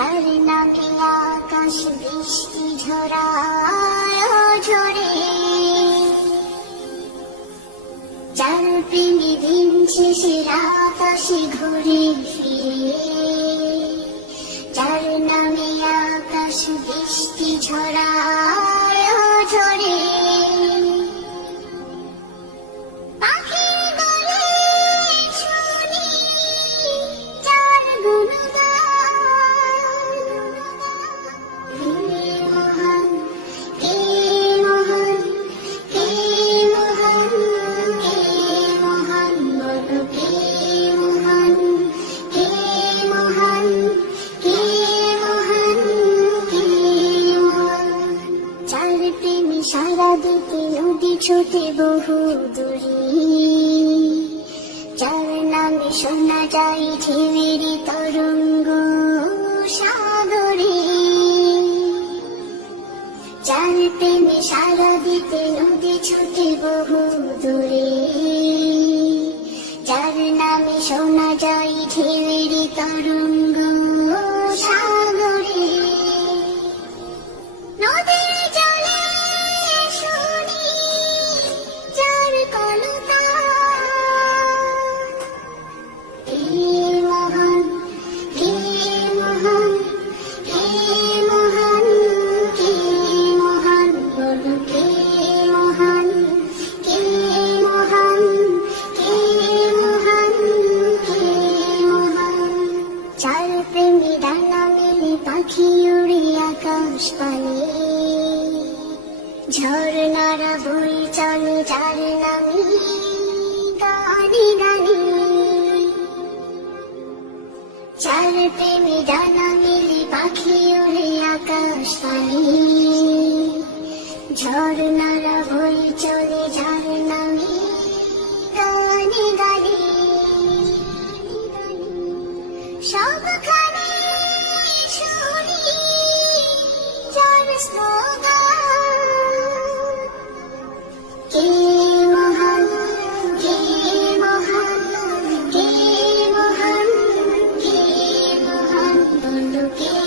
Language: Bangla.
যার নামে আকাশ বৃষ্টি ঝরায় ঝরে, যার প্রেমে দিন শেষে রাত আসে ঘুরে ফিরে, যার নামে আকাশ বৃষ্টি ঝরায় ঝরে। পাখির গলে শুনি যার গুণগান, কে মহান, কে মহান, কে মহান, কে মহান, বলো কে মহান, কে মহান, কে মহান, কে মহান। যার প্রেমে সারা দিতে নদী ছোটে বহু দূরে, যার নামে শোনা যায় ঢেউয়ের তরঙ্গ সাগরে, যার প্রেমে সারা দিতে নদী ছোটে বহু দূরে, যার নামে শোনা যায় ঢেউয়ের তরঙ্গ সাগরে। নদীর জলে শুনি যার কলতান, কে মহান, কে মহান, কে মহান, কে মহান, বলো কে মহান, কে মহান, কে মহান, কে মহান। যার প্রেমে ডানা মেলে পাখি উড়ে আকাশ পানে, ঝর্ণারা বয়ে চলে যার নামে গানে গানে, যার প্রেমে ডানা মেলে পাখি উড়ে আকাশ পানে, ঝর্ণারা বয়ে চলে যার নামে গানে গানে। সবখানে শুনি যার স্লোগান, কে মহান, কে মহান, কে মহান, কে মহান, বলো কে